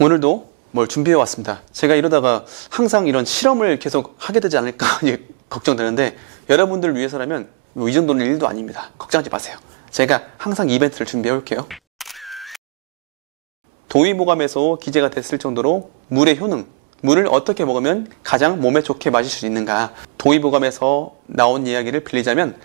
오늘도 뭘 준비해 왔습니다. 제가 이러다가 항상 이런 실험을 계속 하게 되지 않을까 걱정되는데, 여러분들을 위해서라면 이 정도는 일도 아닙니다. 걱정하지 마세요. 제가 항상 이벤트를 준비해 올게요. 동의보감에서 기재가 됐을 정도로 물의 효능, 물을 어떻게 먹으면 가장 몸에 좋게 마실 수 있는가, 동의보감에서 나온 이야기를 빌리자면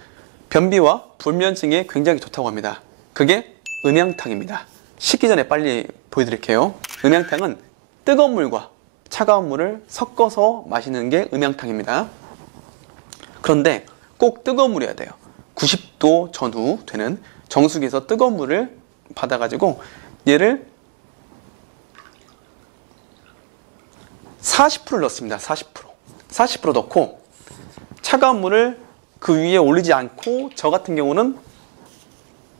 변비와 불면증에 굉장히 좋다고 합니다. 그게 음양탕입니다. 식기 전에 빨리 보여드릴게요. 음양탕은 뜨거운 물과 차가운 물을 섞어서 마시는 게 음양탕입니다. 그런데 꼭 뜨거운 물이어야 돼요. 90도 전후 되는 정수기에서 뜨거운 물을 받아가지고 얘를 40%를 넣습니다. 40% 넣고 차가운 물을 그 위에 올리지 않고, 저 같은 경우는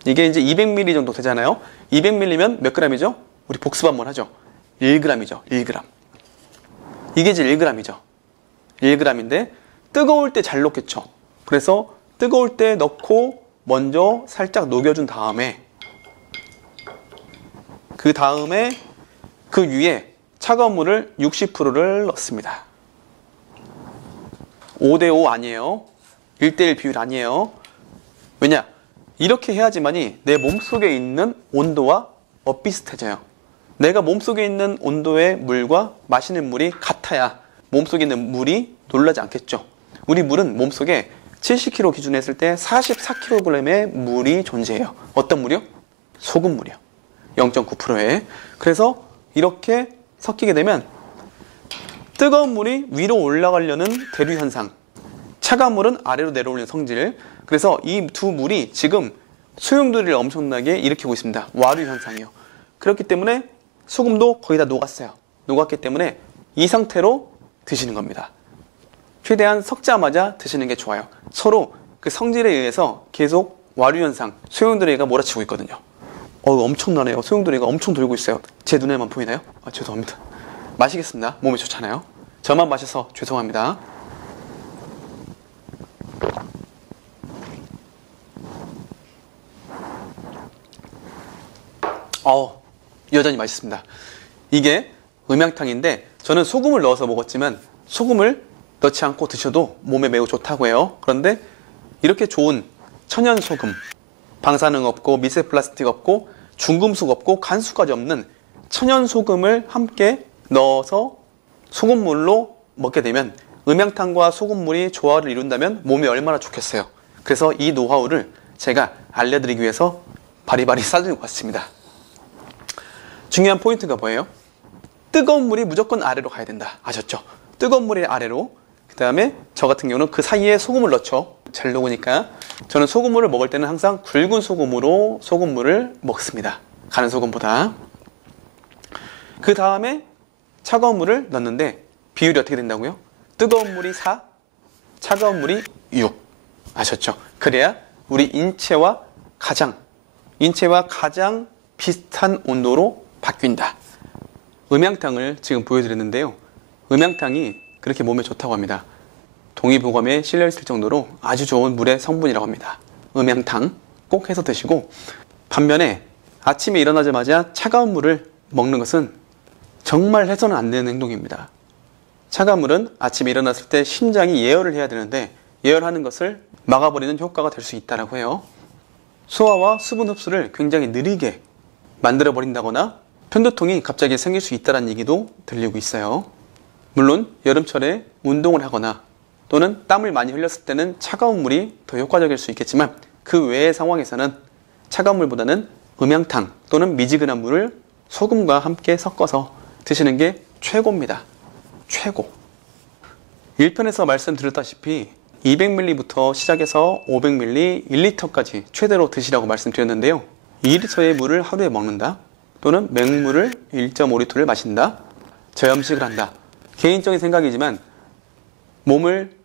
이게 이제 200ml 정도 되잖아요. 200ml면 몇 g이죠? 우리 복습 한번 하죠. 1g이죠. 1g. 이게 이제 1g이죠. 1g인데 뜨거울 때 잘 녹겠죠. 그래서 뜨거울 때 넣고 먼저 살짝 녹여준 다음에 그 위에 차가운 물을 60%를 넣습니다. 5대5 아니에요. 1대1 비율 아니에요. 왜냐? 이렇게 해야지만이 내 몸속에 있는 온도와 비슷해져요. 내가 몸속에 있는 온도의 물과 마시는 물이 같아야 몸속에 있는 물이 놀라지 않겠죠. 우리 물은 몸속에 70kg 기준으로 했을 때 44kg의 물이 존재해요. 어떤 물이요? 소금물이요. 0.9%에. 그래서 이렇게 섞이게 되면 뜨거운 물이 위로 올라가려는 대류 현상, 차가운 물은 아래로 내려오는 성질, 그래서 이 두 물이 지금 소용돌이를 엄청나게 일으키고 있습니다. 와류 현상이요. 그렇기 때문에 소금도 거의 다 녹았어요. 녹았기 때문에 이 상태로 드시는 겁니다. 최대한 섞자마자 드시는 게 좋아요. 서로 그 성질에 의해서 계속 와류 현상, 소용돌이가 몰아치고 있거든요. 엄청나네요. 소용돌이가 엄청 돌고 있어요. 제 눈에만 보이나요? 죄송합니다. 마시겠습니다. 몸에 좋잖아요. 저만 마셔서 죄송합니다. 여전히 맛있습니다. 이게 음양탕인데 저는 소금을 넣어서 먹었지만 소금을 넣지 않고 드셔도 몸에 매우 좋다고 해요. 그런데 이렇게 좋은 천연 소금, 방사능 없고 미세 플라스틱 없고 중금속 없고 간수까지 없는 천연 소금을 함께 넣어서 소금물로 먹게 되면, 음양탕과 소금물이 조화를 이룬다면 몸에 얼마나 좋겠어요. 그래서 이 노하우를 제가 알려드리기 위해서 바리바리 싸들고 왔습니다. 중요한 포인트가 뭐예요? 뜨거운 물이 무조건 아래로 가야 된다. 아셨죠? 뜨거운 물이 아래로, 그 다음에 저 같은 경우는 그 사이에 소금을 넣죠. 잘 녹으니까. 저는 소금물을 먹을 때는 항상 굵은 소금으로 소금물을 먹습니다. 가는 소금보다. 그 다음에 차가운 물을 넣는데 비율이 어떻게 된다고요? 뜨거운 물이 4, 차가운 물이 6. 아셨죠? 그래야 우리 인체와 가장 비슷한 온도로 바뀐다. 음양탕을 지금 보여드렸는데요. 음양탕이 그렇게 몸에 좋다고 합니다. 동의보감에 실려있을 정도로 아주 좋은 물의 성분이라고 합니다. 음양탕 꼭 해서 드시고, 반면에 아침에 일어나자마자 차가운 물을 먹는 것은 정말 해서는 안 되는 행동입니다. 차가운 물은 아침에 일어났을 때 심장이 예열을 해야 되는데 예열하는 것을 막아버리는 효과가 될 수 있다고 해요. 소화와 수분 흡수를 굉장히 느리게 만들어버린다거나 편두통이 갑자기 생길 수 있다는 얘기도 들리고 있어요. 물론 여름철에 운동을 하거나 또는 땀을 많이 흘렸을 때는 차가운 물이 더 효과적일 수 있겠지만, 그 외의 상황에서는 차가운 물보다는 음양탕 또는 미지근한 물을 소금과 함께 섞어서 드시는 게 최고입니다. 최고. 1편에서 말씀드렸다시피 200ml부터 시작해서 500ml, 1리터까지 최대로 드시라고 말씀드렸는데요. 2리터의 물을 하루에 먹는다, 또는 맹물을 1.5리터를 마신다, 저염식을 한다. 개인적인 생각이지만 몸을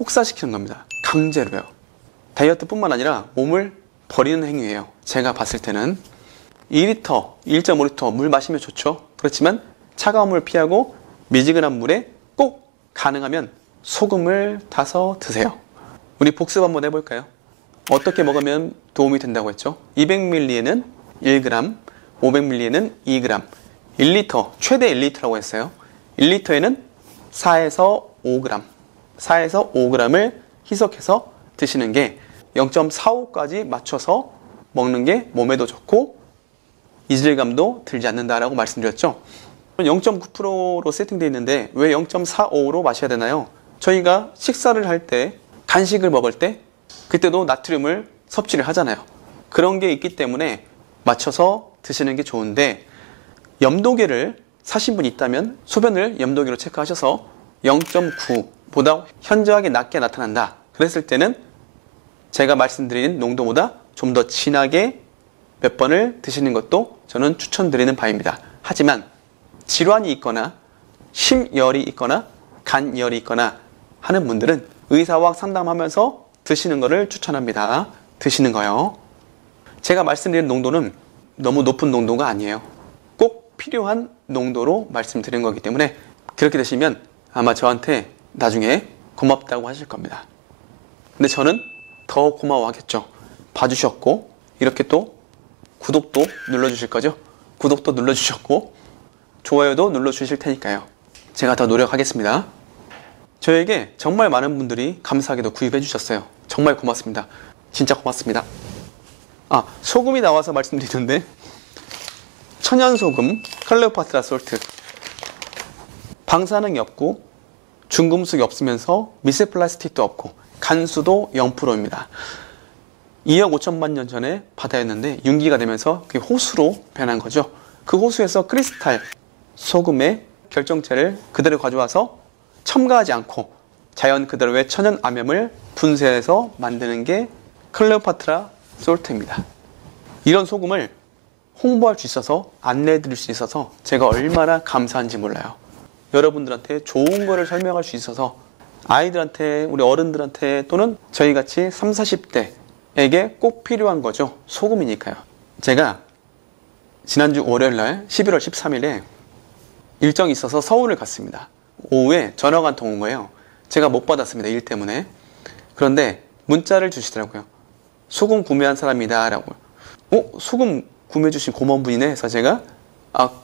혹사시키는 겁니다. 강제로요. 다이어트뿐만 아니라 몸을 버리는 행위예요. 제가 봤을 때는 2리터, 1.5리터 물 마시면 좋죠. 그렇지만 차가운 물 피하고 미지근한 물에 꼭 가능하면 소금을 타서 드세요. 우리 복습 한번 해볼까요? 어떻게 먹으면 도움이 된다고 했죠? 200ml에는 1g, 500ml에는 2g, 1리터, 최대 1리터라고 했어요. 1리터에는 4에서 5g, 4에서 5g을 희석해서 드시는 게 0.45까지 맞춰서 먹는 게 몸에도 좋고 이질감도 들지 않는다라고 말씀드렸죠. 0.9%로 세팅되어 있는데 왜 0.45로 마셔야 되나요? 저희가 식사를 할 때, 간식을 먹을 때 그때도 나트륨을 섭취를 하잖아요. 그런 게 있기 때문에 맞춰서 드시는 게 좋은데, 염도계를 사신 분이 있다면 소변을 염도계로 체크하셔서 0.9보다 현저하게 낮게 나타난다 그랬을 때는 제가 말씀드린 농도보다 좀 더 진하게 몇 번을 드시는 것도 저는 추천드리는 바입니다. 하지만 질환이 있거나 심열이 있거나 간열이 있거나 하는 분들은 의사와 상담하면서 드시는 것을 추천합니다. 드시는 거요. 제가 말씀드린 농도는 너무 높은 농도가 아니에요. 꼭 필요한 농도로 말씀드린 거기 때문에 그렇게 드시면 아마 저한테 나중에 고맙다고 하실 겁니다. 근데 저는 더 고마워하겠죠. 봐주셨고 이렇게 또 구독도 눌러주실 거죠. 구독도 눌러주셨고 좋아요도 눌러주실 테니까요. 제가 더 노력하겠습니다. 저에게 정말 많은 분들이 감사하게도 구입해 주셨어요. 정말 고맙습니다. 진짜 고맙습니다. 소금이 나와서 말씀드리는데 천연소금 클레오파트라 솔트, 방사능이 없고 중금속이 없으면서 미세 플라스틱도 없고 간수도 0%입니다. 2억 5천만 년 전에 바다였는데 융기가 되면서 그게 호수로 변한 거죠. 그 호수에서 크리스탈 소금의 결정체를 그대로 가져와서 첨가하지 않고 자연 그대로의 천연 암염을 분쇄해서 만드는 게 클레오파트라 솔트입니다. 이런 소금을 홍보할 수 있어서 안내해 드릴 수 있어서 제가 얼마나 감사한지 몰라요. 여러분들한테 좋은 거를 설명할 수 있어서 아이들한테, 우리 어른들한테 또는 저희같이 30, 40대에게 꼭 필요한 거죠. 소금이니까요. 제가 지난주 월요일날 11월 13일에 일정이 있어서 서울을 갔습니다. 오후에 전화가 한 통 온 거예요. 제가 못 받았습니다. 일 때문에. 그런데 문자를 주시더라고요. 소금 구매한 사람이다 라고. 소금 구매해 주신 고마운 분이네 해서 제가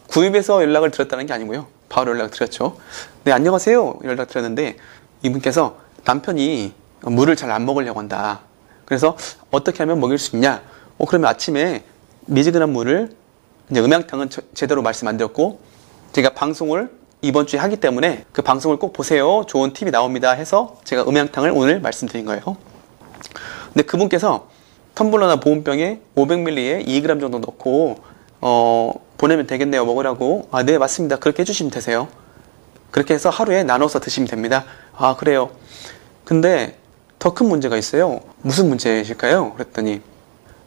구입해서 연락을 드렸다는 게 아니고요. 바로 연락을 드렸죠. 네, 안녕하세요. 연락 드렸는데 이분께서 남편이 물을 잘 안 먹으려고 한다. 그래서 어떻게 하면 먹일 수 있냐? 그러면 아침에 미지근한 물을, 이제 음양탕은 제대로 말씀 안 드렸고 제가 방송을 이번 주에 하기 때문에 그 방송을 꼭 보세요. 좋은 팁이 나옵니다 해서 제가 음양탕을 오늘 말씀드린 거예요. 근데 그분께서 텀블러나 보온병에 500ml에 2g 정도 넣고 보내면 되겠네요. 먹으라고. 네, 맞습니다. 그렇게 해주시면 되세요. 그렇게 해서 하루에 나눠서 드시면 됩니다. 그래요. 근데 더 큰 문제가 있어요. 무슨 문제이실까요? 그랬더니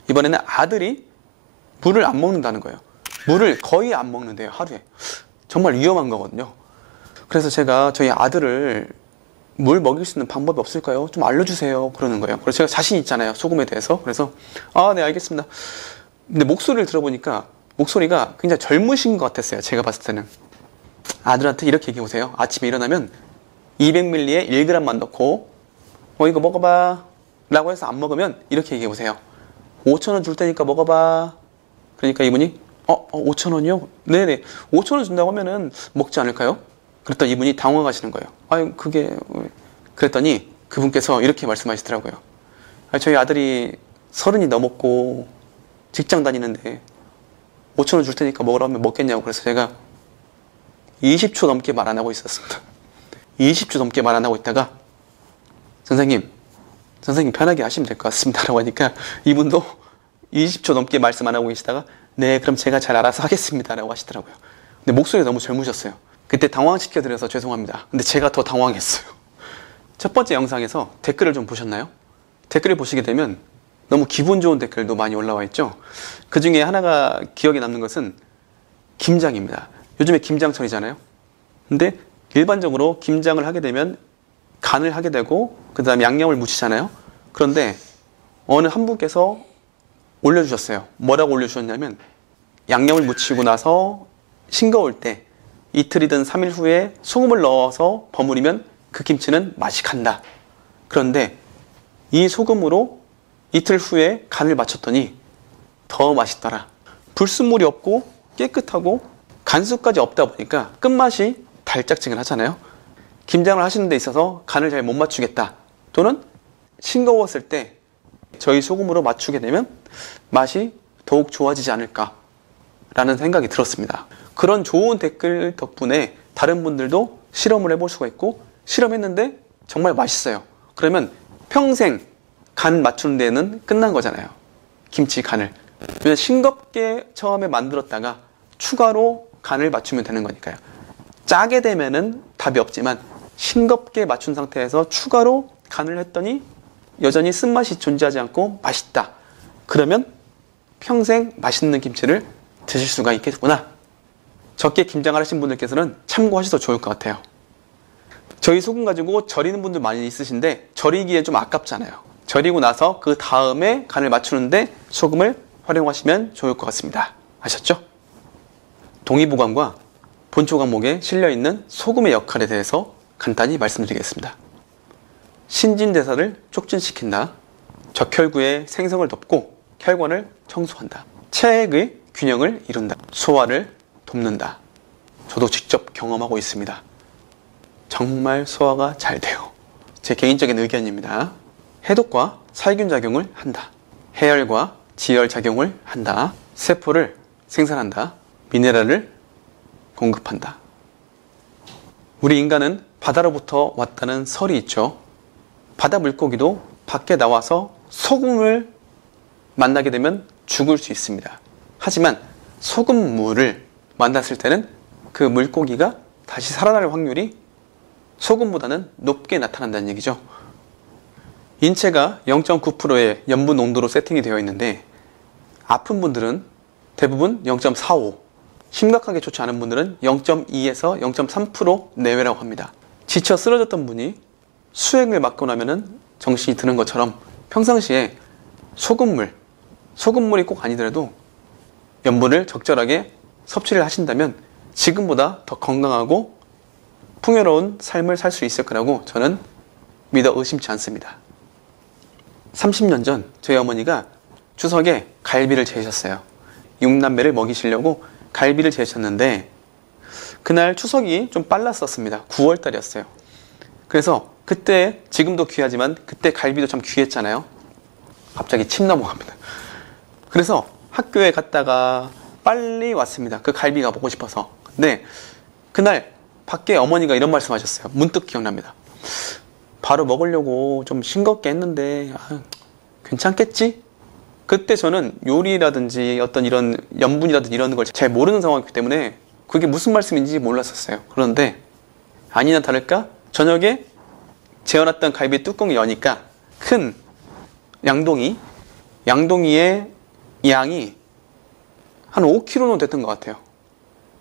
이번에는 아들이 물을 안 먹는다는 거예요. 물을 거의 안 먹는데요. 하루에. 정말 위험한 거거든요. 그래서 제가 저희 아들을 물 먹일 수 있는 방법이 없을까요? 좀 알려주세요. 그러는 거예요. 그래서 제가 자신 있잖아요. 소금에 대해서. 그래서 네, 알겠습니다. 근데 목소리를 들어보니까 목소리가 굉장히 젊으신 것 같았어요. 제가 봤을 때는. 아들한테 이렇게 얘기해 보세요. 아침에 일어나면 200ml에 1g만 넣고 이거 먹어봐 라고 해서 안 먹으면 이렇게 얘기해 보세요. 5,000원 줄 테니까 먹어봐. 그러니까 이분이 5,000원이요? 네네. 5,000원 준다고 하면은 먹지 않을까요? 그랬더니 이분이 당황하시는 거예요. 그게 그랬더니 그분께서 이렇게 말씀하시더라고요. 저희 아들이 30이 넘었고 직장 다니는데 5,000원 줄 테니까 먹으라고 하면 먹겠냐고. 그래서 제가 20초 넘게 말 안 하고 있었습니다. 20초 넘게 말 안 하고 있다가 선생님 편하게 하시면 될 것 같습니다 라고 하니까 이분도 20초 넘게 말씀 안 하고 계시다가 네, 그럼 제가 잘 알아서 하겠습니다 라고 하시더라고요. 근데 목소리가 너무 젊으셨어요. 그때 당황시켜드려서 죄송합니다. 근데 제가 더 당황했어요. 첫 번째 영상에서 댓글을 좀 보셨나요? 댓글을 보시게 되면 너무 기분 좋은 댓글도 많이 올라와 있죠. 그 중에 하나가 기억에 남는 것은 김장입니다. 요즘에 김장철이잖아요. 근데 일반적으로 김장을 하게 되면 간을 하게 되고 그 다음에 양념을 묻히잖아요. 그런데 어느 한 분께서 올려주셨어요. 뭐라고 올려주셨냐면 양념을 묻히고 나서 싱거울 때 이틀이든 3일 후에 소금을 넣어서 버무리면 그 김치는 맛이 간다. 그런데 이 소금으로 이틀 후에 간을 맞췄더니 더 맛있더라. 불순물이 없고 깨끗하고 간수까지 없다 보니까 끝맛이 달짝지근하잖아요. 김장을 하시는 데 있어서 간을 잘 못 맞추겠다, 또는 싱거웠을 때 저희 소금으로 맞추게 되면 맛이 더욱 좋아지지 않을까 라는 생각이 들었습니다. 그런 좋은 댓글 덕분에 다른 분들도 실험을 해볼 수가 있고, 실험했는데 정말 맛있어요. 그러면 평생 간 맞추는 데는 끝난 거잖아요. 김치 간을. 왜냐면 싱겁게 처음에 만들었다가 추가로 간을 맞추면 되는 거니까요. 짜게 되면은 답이 없지만 싱겁게 맞춘 상태에서 추가로 간을 했더니 여전히 쓴맛이 존재하지 않고 맛있다. 그러면 평생 맛있는 김치를 드실 수가 있겠구나. 적게 김장을 하신 분들께서는 참고하셔도 좋을 것 같아요. 저희 소금 가지고 절이는 분들 많이 있으신데 절이기에 좀 아깝잖아요. 절이고 나서 그 다음에 간을 맞추는데 소금을 활용하시면 좋을 것 같습니다. 아셨죠? 동의보감과 본초 과목에 실려있는 소금의 역할에 대해서 간단히 말씀드리겠습니다. 신진대사를 촉진시킨다. 적혈구의 생성을 돕고 혈관을 청소한다. 체액의 균형을 이룬다. 소화를 돕는다. 저도 직접 경험하고 있습니다. 정말 소화가 잘 돼요. 제 개인적인 의견입니다. 해독과 살균 작용을 한다. 해열과 지열 작용을 한다. 세포를 생산한다. 미네랄을 공급한다. 우리 인간은 바다로부터 왔다는 설이 있죠. 바다 물고기도 밖에 나와서 소금을 만나게 되면 죽을 수 있습니다. 하지만 소금물을 만났을 때는 그 물고기가 다시 살아날 확률이 소금보다는 높게 나타난다는 얘기죠. 인체가 0.9%의 염분 농도로 세팅이 되어 있는데 아픈 분들은 대부분 0.45, 심각하게 좋지 않은 분들은 0.2에서 0.3% 내외라고 합니다. 지쳐 쓰러졌던 분이 수액을 맞고 나면은 정신이 드는 것처럼 평상시에 소금물이 꼭 아니더라도 염분을 적절하게 섭취를 하신다면 지금보다 더 건강하고 풍요로운 삶을 살 수 있을 거라고 저는 믿어 의심치 않습니다. 30년 전 저희 어머니가 추석에 갈비를 재셨어요. 6남매를 먹이시려고 갈비를 재셨는데 그날 추석이 좀 빨랐었습니다. 9월 달이었어요. 그래서 그때, 지금도 귀하지만 그때 갈비도 참 귀했잖아요. 갑자기 침 넘어갑니다. 그래서 학교에 갔다가 빨리 왔습니다. 그 갈비가 먹고 싶어서. 근데 그날 밖에 어머니가 이런 말씀하셨어요. 문득 기억납니다. 바로 먹으려고 좀 싱겁게 했는데 괜찮겠지? 그때 저는 요리라든지 어떤 이런 염분이라든지 이런 걸 잘 모르는 상황이기 때문에 그게 무슨 말씀인지 몰랐었어요. 그런데 아니나 다를까 저녁에 재워놨던 갈비 뚜껑을 여니까 큰 양동이의 양이 한 5kg는 됐던 것 같아요.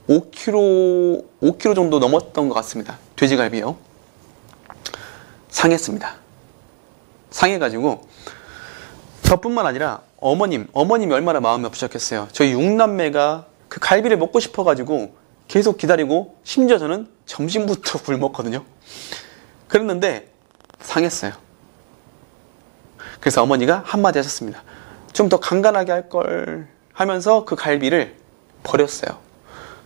5kg 정도 넘었던 것 같습니다. 돼지갈비요. 상했습니다. 상해가지고 저뿐만 아니라 어머님이 얼마나 마음이 아프셨겠어요. 저희 6남매가 그 갈비를 먹고 싶어가지고 계속 기다리고, 심지어 저는 점심부터 굶었거든요. 그랬는데 상했어요. 그래서 어머니가 한마디 하셨습니다. 좀 더 간간하게 할 걸 하면서 그 갈비를 버렸어요.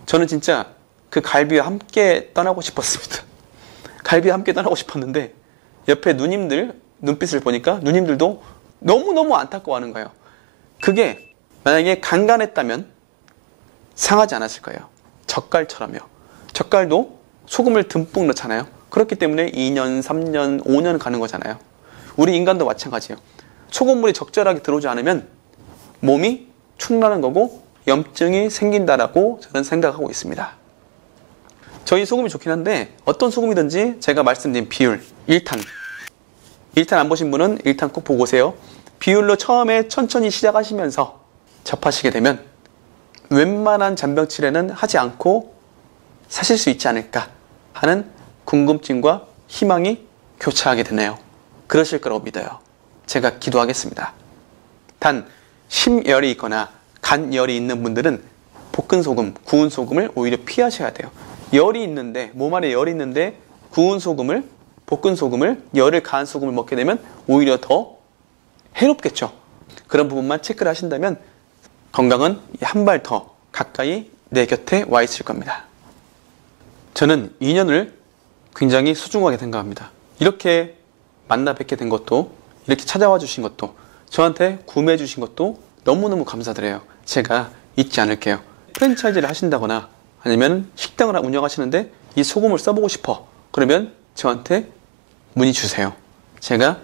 저는 진짜 그 갈비와 함께 떠나고 싶었습니다. 갈비와 함께 떠나고 싶었는데 옆에 누님들 눈빛을 보니까 누님들도 너무너무 안타까워하는 거예요. 그게 만약에 간간했다면 상하지 않았을 거예요. 젓갈처럼요. 젓갈도 소금을 듬뿍 넣잖아요. 그렇기 때문에 2년, 3년, 5년 가는 거잖아요. 우리 인간도 마찬가지예요. 소금물이 적절하게 들어오지 않으면 몸이 축나는 거고 염증이 생긴다라고 저는 생각하고 있습니다. 저희 소금이 좋긴 한데 어떤 소금이든지 제가 말씀드린 비율, 1탄 안 보신 분은 1탄 꼭 보고 오세요. 비율로 처음에 천천히 시작하시면서 접하시게 되면 웬만한 잔병치레는 하지 않고 사실 수 있지 않을까 하는 궁금증과 희망이 교차하게 되네요. 그러실 거라고 믿어요. 제가 기도하겠습니다. 단 심열이 있거나 간열이 있는 분들은 볶은 소금, 구운 소금을 오히려 피하셔야 돼요. 열이 있는데, 몸 안에 열이 있는데 구운 소금을, 볶은 소금을, 열을 가한 소금을 먹게 되면 오히려 더 해롭겠죠. 그런 부분만 체크를 하신다면 건강은 한 발 더 가까이 내 곁에 와 있을 겁니다. 저는 인연을 굉장히 소중하게 생각합니다. 이렇게 만나 뵙게 된 것도, 이렇게 찾아와 주신 것도, 저한테 구매해 주신 것도 너무너무 감사드려요. 제가 잊지 않을게요. 프랜차이즈를 하신다거나 아니면 식당을 운영하시는데 이 소금을 써보고 싶어. 그러면 저한테 문의 주세요. 제가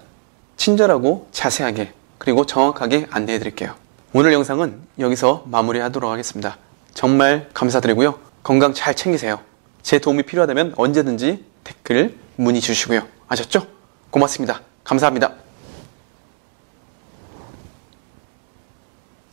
친절하고 자세하게 그리고 정확하게 안내해 드릴게요. 오늘 영상은 여기서 마무리하도록 하겠습니다. 정말 감사드리고요. 건강 잘 챙기세요. 제 도움이 필요하다면 언제든지 댓글 문의 주시고요. 아셨죠? 고맙습니다. 감사합니다.